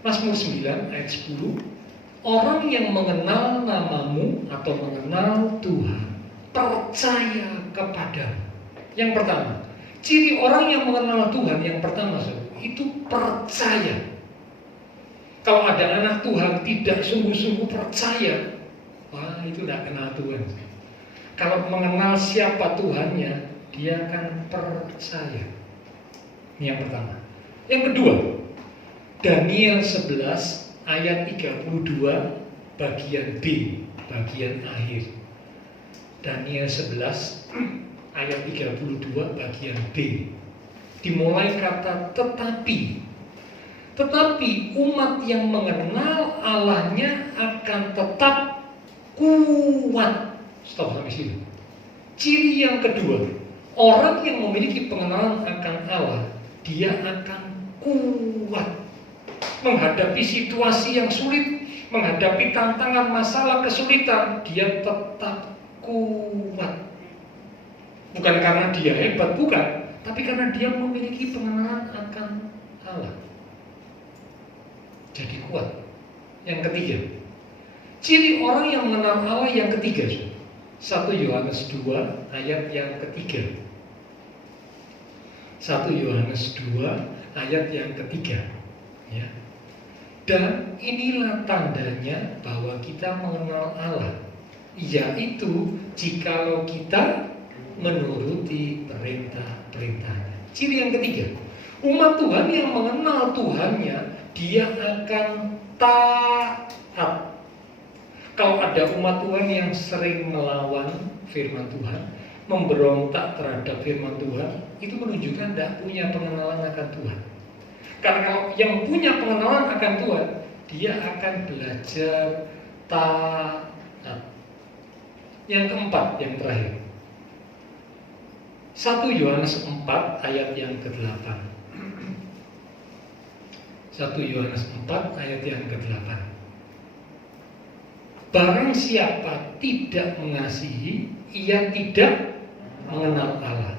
Mazmur 9 ayat 10. Orang yang mengenal namamu atau mengenal Tuhan percaya kepadamu. Yang pertama, ciri orang yang mengenal Tuhan yang pertama itu percaya. Kalau ada anak Tuhan tidak sungguh-sungguh percaya, wah, itu tidak kenal Tuhan. Kalau mengenal siapa Tuhannya, dia akan percaya. Ini yang pertama. Yang kedua, Daniel 11 ayat 32 bagian B, bagian akhir. Daniel 11 ayat 32 bagian B. Dimulai kata tetapi. Tetapi umat yang mengenal Allahnya akan tetap kuat. Stop sampai sini. Ciri yang kedua, orang yang memiliki pengenalan akan Allah, dia akan kuat menghadapi situasi yang sulit, menghadapi tantangan, masalah, kesulitan, dia tetap kuat. Bukan karena dia hebat, bukan, tapi karena dia memiliki pengenalan akan Allah. Jadi kuat. Yang ketiga, ciri orang yang mengenal Allah yang ketiga, 1 Yohanes 2 ayat yang ketiga. 1 Yohanes 2 ayat yang ketiga, ya. Dan inilah tandanya bahwa kita mengenal Allah, yaitu jikalau kita menuruti perintah-perintahnya. Ciri yang ketiga, umat Tuhan yang mengenal Tuhannya, dia akan taat. Kalau ada umat Tuhan yang sering melawan firman Tuhan, memberontak terhadap firman Tuhan, itu menunjukkan tidak punya pengenalan akan Tuhan. Karena kalau yang punya pengenalan akan Tuhan, dia akan belajar taat. Yang keempat, yang terakhir, 1 Yohanes 4 ayat yang ke-8. 1 Yohanes 4 ayat yang ke-8. Barang siapa tidak mengasihi, ia tidak mengenal Allah,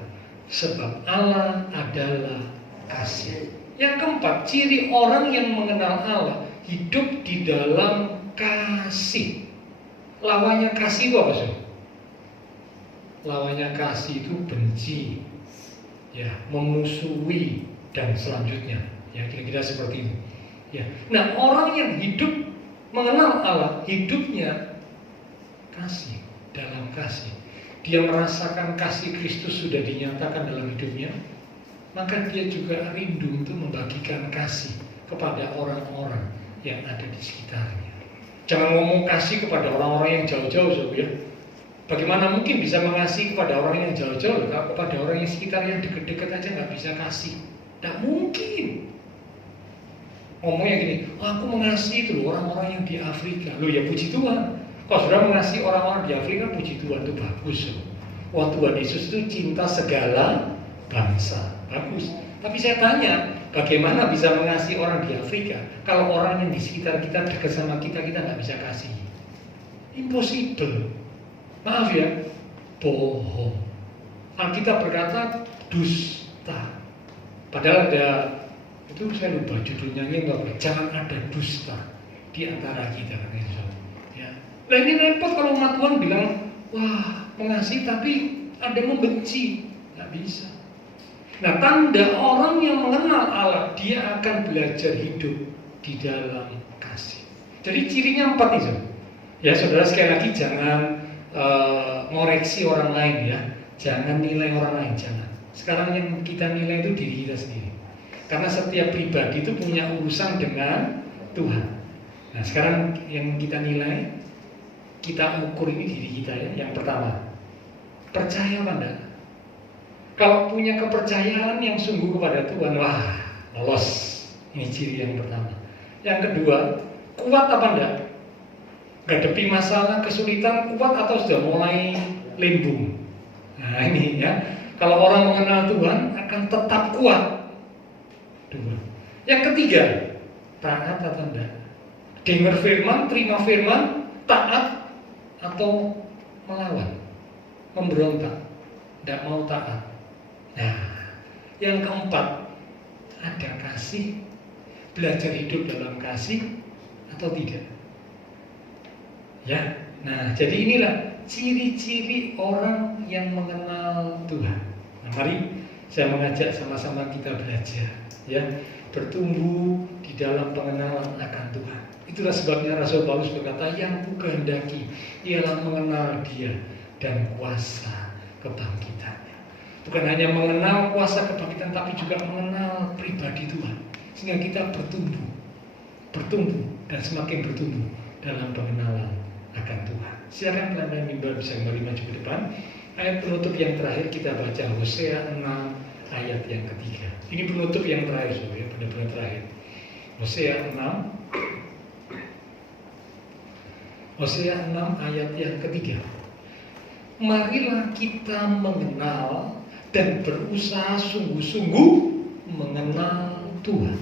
sebab Allah adalah kasih. Yang keempat, ciri orang yang mengenal Allah, hidup di dalam kasih. Lawannya kasih itu apa sih? Lawannya kasih itu benci, ya, memusuhi dan selanjutnya, ya, kira-kira seperti itu. Ya. Nah, orang yang hidup mengenal Allah, hidupnya kasih, dalam kasih. Dia merasakan kasih Kristus sudah dinyatakan dalam hidupnya, maka dia juga rindu untuk membagikan kasih kepada orang-orang yang ada di sekitarnya. Jangan ngomong kasih kepada orang-orang yang jauh-jauh, Sob, ya. Bagaimana mungkin bisa mengasihi kepada orang yang jauh-jauh, kepada orang yang sekitar yang dekat-dekat aja nggak bisa kasih? Tidak mungkin. Ngomongnya gini, aku mengasihi itu loh orang-orang yang di Afrika. Loh ya puji Tuhan. Kalau sudah mengasihi orang-orang di Afrika, puji Tuhan, itu bagus. Wah, Tuhan Yesus itu cinta segala bangsa. Bagus. Tapi saya tanya, bagaimana bisa mengasihi orang di Afrika kalau orang yang di sekitar kita dekat sama kita nggak bisa kasih? Impossible. Maaf ya, bohong. Alkitab berkata dusta. Padahal ada, itu saya lupa judulnya apa. Jangan ada dusta di antara kita, ya. Nah ini repot kalau umat Tuhan bilang, wah mengasihi tapi ada membenci, nggak bisa. Nah, tanda orang yang mengenal Allah, dia akan belajar hidup di dalam kasih. Jadi cirinya 4 itu. Ya saudara, sekali lagi jangan ngoreksi orang lain, ya. Jangan nilai orang lain, jangan. Sekarang yang kita nilai itu diri kita sendiri. Karena setiap pribadi itu punya urusan dengan Tuhan. Nah, sekarang yang kita nilai, kita ukur ini diri kita, ya. Yang pertama, percaya apa enggak? Kalau punya kepercayaan yang sungguh kepada Tuhan, wah, lolos. Ini ciri yang pertama. Yang kedua, kuat apa enggak? Hadapi masalah, kesulitan, kuat atau sudah mulai limbung? Nah ini, ya. Kalau orang mengenal Tuhan akan tetap kuat. Dua. Yang ketiga, taat atau enggak? Dengar firman, terima firman, taat atau melawan, memberontak, tidak mau taat. Nah, yang keempat, ada kasih, belajar hidup dalam kasih atau tidak? Ya, nah jadi inilah ciri-ciri orang yang mengenal Tuhan. Nah, mari saya mengajak sama-sama kita belajar, ya, bertumbuh di dalam pengenalan akan Tuhan. Itulah sebabnya Rasul Paulus berkata, yang ku kehendaki ialah mengenal Dia dan kuasa kebangkitannya. Bukan hanya mengenal kuasa kebangkitan, tapi juga mengenal pribadi Tuhan, sehingga kita bertumbuh dan semakin bertumbuh dalam pengenalan akan Tuhan. Silakan pelayan mimbar bisa kembali maju ke depan. Ayat penutup yang terakhir kita baca Hosea 6 ayat yang ketiga. Ini penutup yang terakhir, ya, benar-benar terakhir. Hosea 6 ayat yang ketiga. Marilah kita mengenal dan berusaha sungguh-sungguh mengenal Tuhan.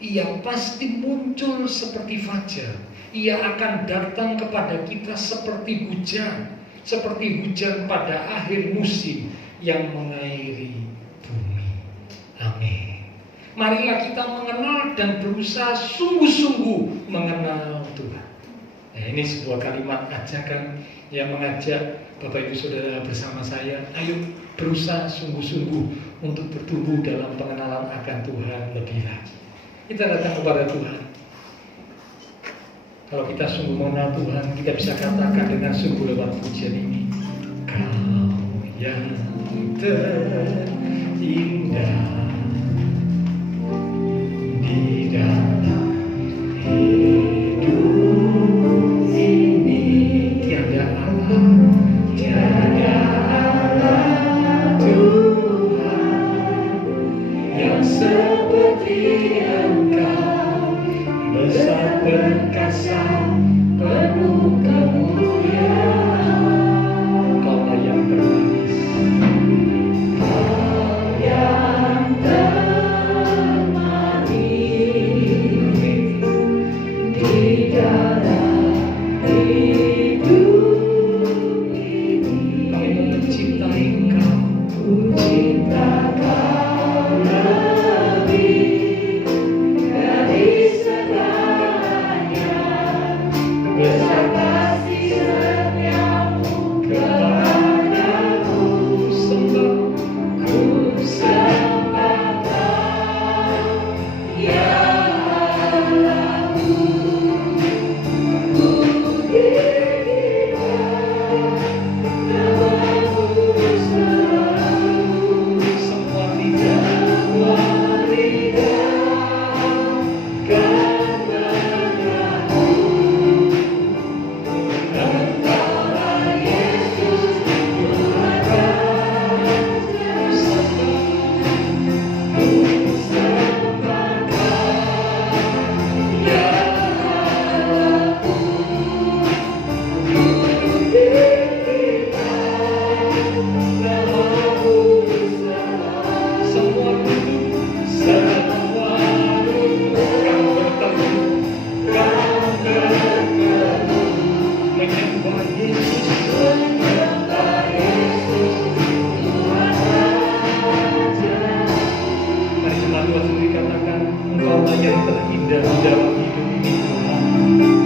Ia pasti muncul seperti fajar. Ia akan datang kepada kita seperti hujan pada akhir musim yang mengairi bumi. Amin. Marilah kita mengenal dan berusaha sungguh-sungguh mengenal Tuhan. Nah, ini sebuah kalimat ajakan yang mengajak Bapak Ibu Saudara bersama saya, ayo berusaha sungguh-sungguh untuk bertumbuh dalam pengenalan akan Tuhan lebih lagi. Kita datang kepada Tuhan. Kalau kita sungguh mengenal Tuhan, kita bisa katakan dengan sungguh lewat pujian ini, Kau yang terindah di dalam hidup ini, tiada Allah Tuhan yang seperti Engkau, besar perkasa, penuh kemuliaan. Kau yang termanis, Kau yang termanis di dalam hidup ini. Kami mencintai Engkau, ku cinta Kau lebih dari segala. Semua duduk, semua duduk, kau bertemu, menyembah Yesus, Mari jemaat Tuhan sendiri katakan, Engkau yang terindah di dalam hidup ini Tuhan.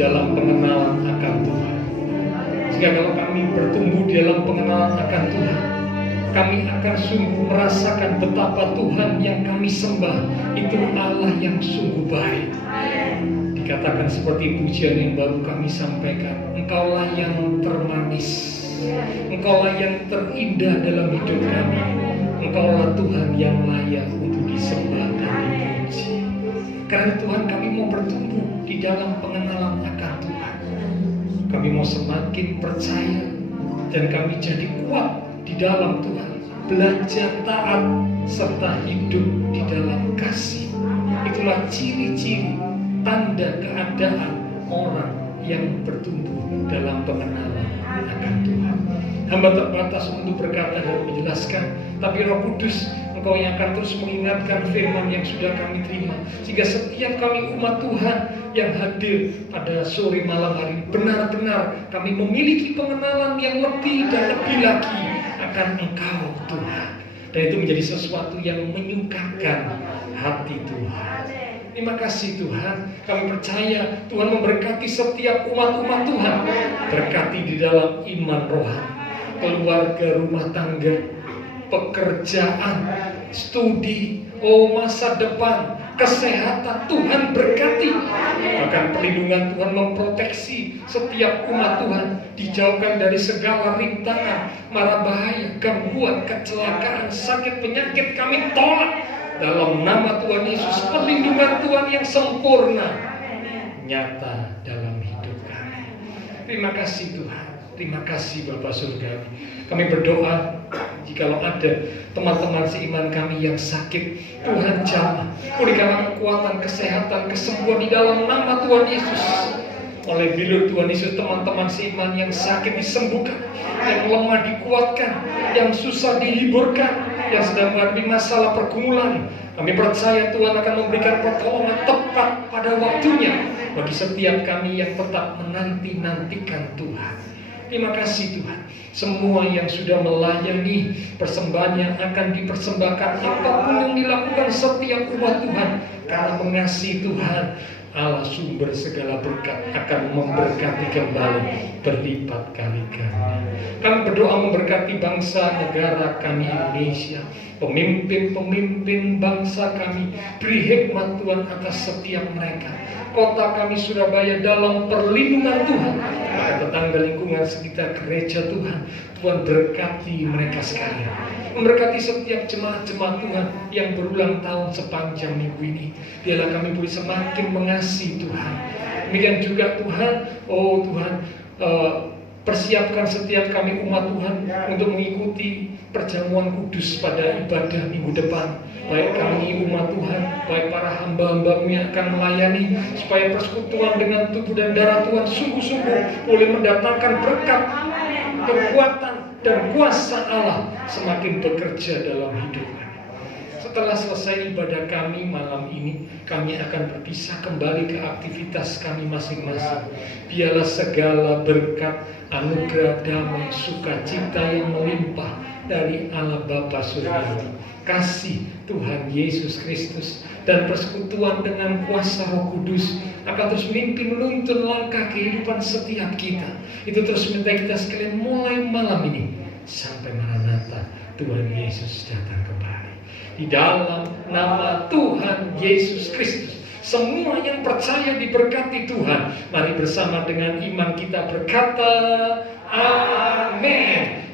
dalam pengenalan akan Tuhan. Sehingga kalau kami bertumbuh di dalam pengenalan akan Tuhan, kami akan sungguh merasakan betapa Tuhan yang kami sembah itu Allah yang sungguh baik. Dikatakan seperti pujian yang baru kami sampaikan, Engkaulah yang termanis, Engkaulah yang terindah dalam hidup kami, Engkaulah Tuhan yang layak untuk disembah dan dipuji. Karena Tuhan, kami mau bertumbuh di dalam pengenalan akan Tuhan. Kami mau semakin percaya dan kami jadi kuat di dalam Tuhan, belajar taat serta hidup di dalam kasih. Itulah ciri-ciri tanda keadaan orang yang bertumbuh dalam pengenalan akan Tuhan. Hamba terbatas untuk berkata dan menjelaskan, tapi Roh Kudus, Engkau yang akan terus mengingatkan firman yang sudah kami terima, sehingga setiap kami umat Tuhan yang hadir pada sore malam hari, benar-benar kami memiliki pengenalan yang lebih dan lebih lagi akan Engkau Tuhan. Dan itu menjadi sesuatu yang menyukakan hati Tuhan. Terima kasih Tuhan, kami percaya Tuhan memberkati setiap umat-umat Tuhan. Berkati di dalam iman rohani, keluarga, rumah tangga, pekerjaan, studi, masa depan, kesehatan. Tuhan berkati. Bahkan perlindungan Tuhan memproteksi setiap umat Tuhan, dijauhkan dari segala rintangan, mara bahaya, gangguan, kecelakaan, sakit, penyakit. Kami tolak dalam nama Tuhan Yesus. Perlindungan Tuhan yang sempurna nyata dalam hidup kami. Terima kasih Tuhan. Terima kasih Bapa Surgawi. Kami berdoa, jikalau ada teman-teman seiman kami yang sakit, Tuhan jamah, pulihkanlah kekuatan, kesehatan, kesembuhan di dalam nama Tuhan Yesus. Oleh bilir Tuhan Yesus, teman-teman seiman yang sakit disembuhkan, yang lemah dikuatkan, yang susah dihiburkan, yang sedang menghadapi masalah pergumulan. Kami percaya Tuhan akan memberikan pertolongan tepat pada waktunya bagi setiap kami yang tetap menanti-nantikan Tuhan. Terima kasih Tuhan. Semua yang sudah melayani persembahan yang akan dipersembahkan, apapun yang dilakukan setiap umat Tuhan, karena mengasihi Tuhan, Allah sumber segala berkat akan memberkati kembali berlipat kali ganda. Kami berdoa memberkati bangsa negara kami Indonesia, pemimpin-pemimpin bangsa kami, beri hikmat Tuhan atas setiap mereka. Kota kami Surabaya dalam perlindungan Tuhan, maka tetangga lingkungan sekitar gereja Tuhan, Tuhan berkati mereka sekalian. Memberkati setiap jemaat-jemaat Tuhan yang berulang tahun sepanjang minggu ini. Biarlah kami boleh semakin mengasihi Tuhan. Demikian juga Tuhan, Tuhan, persiapkan setiap kami umat Tuhan untuk mengikuti perjamuan kudus pada ibadah minggu depan. Baik kami umat Tuhan, baik para hamba-hamba-Mu yang akan melayani, supaya persekutuan dengan tubuh dan darah Tuhan sungguh-sungguh boleh mendatangkan berkat, kekuatan, dan kuasa Allah semakin bekerja dalam hidup kami. Setelah selesai ibadah kami malam ini, kami akan berpisah kembali ke aktivitas kami masing-masing. Biarlah segala berkat, anugerah, damai, sukacita yang melimpah dari Allah Bapa Surgawi, kasih Tuhan Yesus Kristus, dan persekutuan dengan kuasa Roh Kudus akan terus memimpin menuntun langkah kehidupan setiap kita. Itu terus minta kita sekalian mulai malam ini sampai Maranatha Tuhan Yesus datang kembali. Di dalam nama Tuhan Yesus Kristus, semua yang percaya diberkati Tuhan. Mari bersama dengan iman kita berkata, Amin.